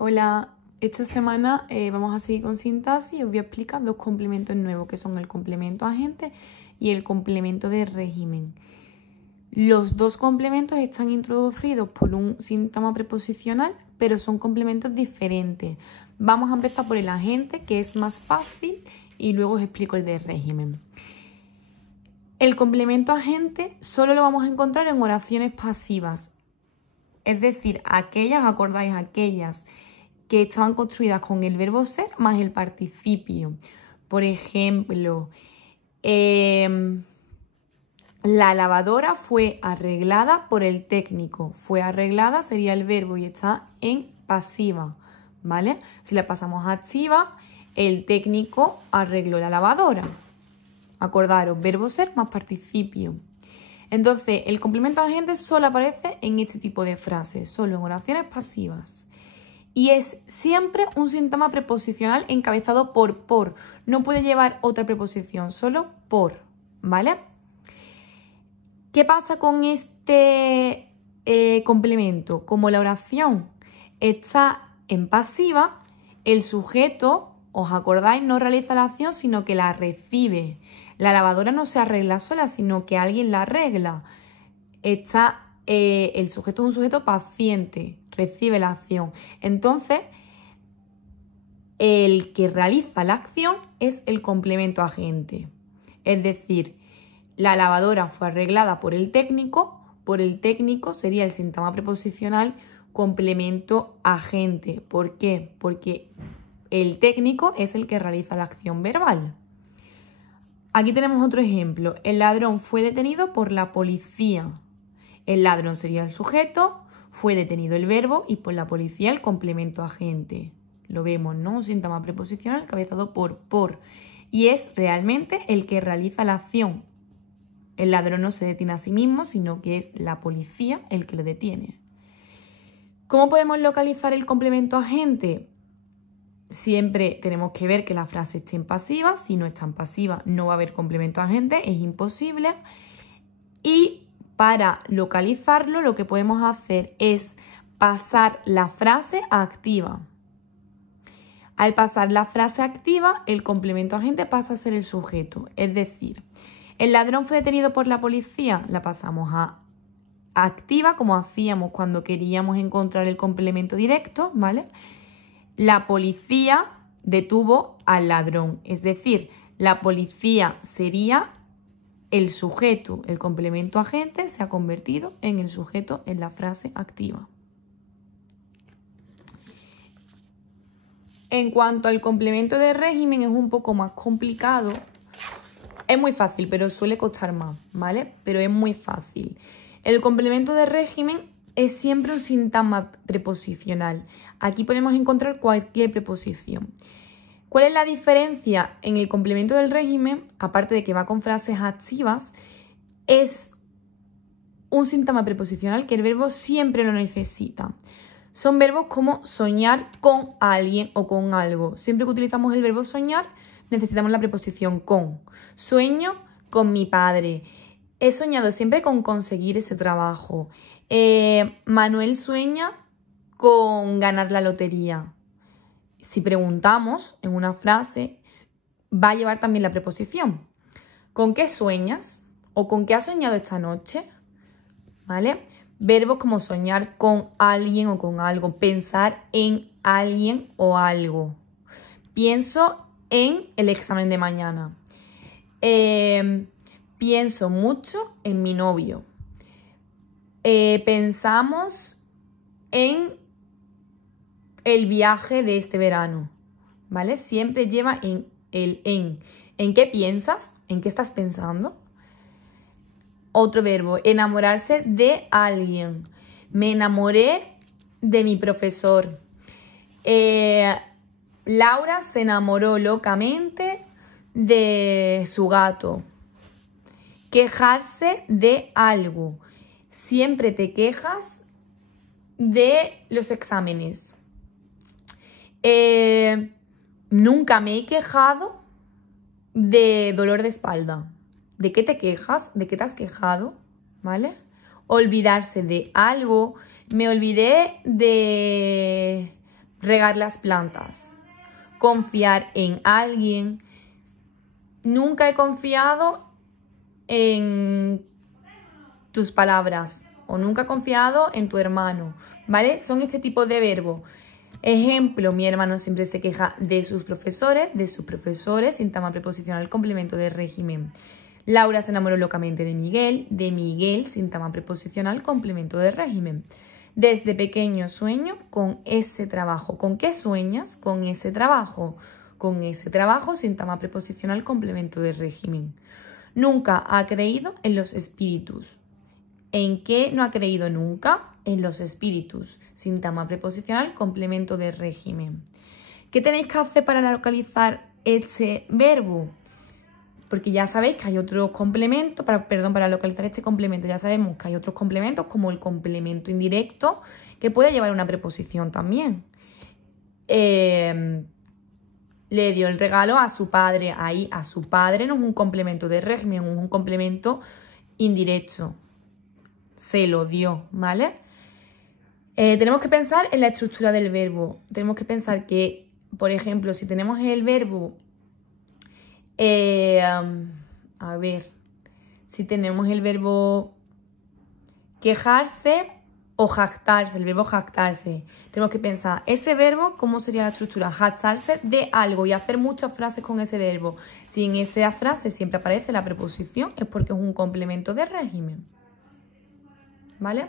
Hola, esta semana vamos a seguir con sintaxis y os voy a explicar dos complementos nuevos que son el complemento agente y el complemento de régimen. Los dos complementos están introducidos por un síntoma preposicional, pero son complementos diferentes. Vamos a empezar por el agente, que es más fácil, y luego os explico el de régimen. El complemento agente solo lo vamos a encontrar en oraciones pasivas, es decir, acordáis aquellas que estaban construidas con el verbo ser más el participio. Por ejemplo, la lavadora fue arreglada por el técnico. Fue arreglada sería el verbo y está en pasiva, ¿vale? Si la pasamos a activa, el técnico arregló la lavadora. Acordaros, verbo ser más participio. Entonces, el complemento agente solo aparece en este tipo de frases, solo en oraciones pasivas. Y es siempre un síntoma preposicional encabezado por. No puede llevar otra preposición, solo por, ¿vale? ¿Qué pasa con este complemento? Como la oración está en pasiva, el sujeto, ¿os acordáis? No realiza la acción, sino que la recibe. La lavadora no se arregla sola, sino que alguien la arregla. El sujeto es un sujeto paciente, recibe la acción. Entonces, el que realiza la acción es el complemento agente. Es decir, la lavadora fue arreglada por el técnico sería el síntoma preposicional complemento agente. ¿Por qué? Porque el técnico es el que realiza la acción verbal. Aquí tenemos otro ejemplo. El ladrón fue detenido por la policía. El ladrón sería el sujeto, fue detenido el verbo y por la policía el complemento agente. Lo vemos, ¿no? Un síntoma preposicional encabezado por. Y es realmente el que realiza la acción. El ladrón no se detiene a sí mismo, sino que es la policía el que lo detiene. ¿Cómo podemos localizar el complemento agente? Siempre tenemos que ver que la frase esté en pasiva. Si no está en pasiva, no va a haber complemento agente, es imposible. Y para localizarlo, lo que podemos hacer es pasar la frase a activa. Al pasar la frase activa, el complemento agente pasa a ser el sujeto. Es decir, el ladrón fue detenido por la policía, la pasamos a activa, como hacíamos cuando queríamos encontrar el complemento directo, ¿vale? La policía detuvo al ladrón. Es decir, la policía sería el sujeto. El complemento agente se ha convertido en el sujeto en la frase activa. En cuanto al complemento de régimen, es un poco más complicado. Es muy fácil, pero suele costar más, ¿vale? Pero es muy fácil. El complemento de régimen es siempre un síntoma preposicional. Aquí podemos encontrar cualquier preposición. ¿Cuál es la diferencia en el complemento del régimen? Aparte de que va con frases activas, es un síntoma preposicional que el verbo siempre lo necesita. Son verbos como soñar con alguien o con algo. Siempre que utilizamos el verbo soñar, necesitamos la preposición con. Sueño con mi padre. He soñado siempre con conseguir ese trabajo. Manuel sueña con ganar la lotería. Si preguntamos en una frase, va a llevar también la preposición. ¿Con qué sueñas? ¿O con qué has soñado esta noche? ¿Vale? Verbos como soñar con alguien o con algo. Pensar en alguien o algo. Pienso en el examen de mañana. Pienso mucho en mi novio. Pensamos en el viaje de este verano, ¿vale? Siempre lleva en el en. ¿En qué piensas? ¿En qué estás pensando? Otro verbo, enamorarse de alguien. Me enamoré de mi profesor. Laura se enamoró locamente de su gato. Quejarse de algo. Siempre te quejas de los exámenes. Nunca me he quejado de dolor de espalda. ¿De qué te quejas? ¿De qué te has quejado? ¿Vale? Olvidarse de algo. Me olvidé de regar las plantas, confiar en alguien. Nunca he confiado en tus palabras o nunca he confiado en tu hermano, ¿vale? Son este tipo de verbos. Ejemplo, mi hermano siempre se queja de sus profesores, síntoma preposicional, complemento de régimen. Laura se enamoró locamente de Miguel, síntoma preposicional, complemento de régimen. Desde pequeño sueño con ese trabajo. ¿Con qué sueñas? Con ese trabajo. Con ese trabajo, síntoma preposicional, complemento de régimen. Nunca ha creído en los espíritus. ¿En qué no ha creído nunca? En los espíritus. Síntoma preposicional, complemento de régimen. ¿Qué tenéis que hacer para localizar este verbo? Porque ya sabéis que hay otros complementos, para localizar este complemento ya sabemos que hay otros complementos como el complemento indirecto que puede llevar una preposición también. Le dio el regalo a su padre. Ahí a su padre no es un complemento de régimen, es un complemento indirecto. Se lo dio, ¿vale? Tenemos que pensar en la estructura del verbo. Tenemos que pensar que, por ejemplo, si tenemos el verbo... si tenemos el verbo quejarse o jactarse, el verbo jactarse, tenemos que pensar, ese verbo, ¿cómo sería la estructura? Jactarse de algo y hacer muchas frases con ese verbo. Si en esa frase siempre aparece la preposición, es porque es un complemento de régimen, ¿vale?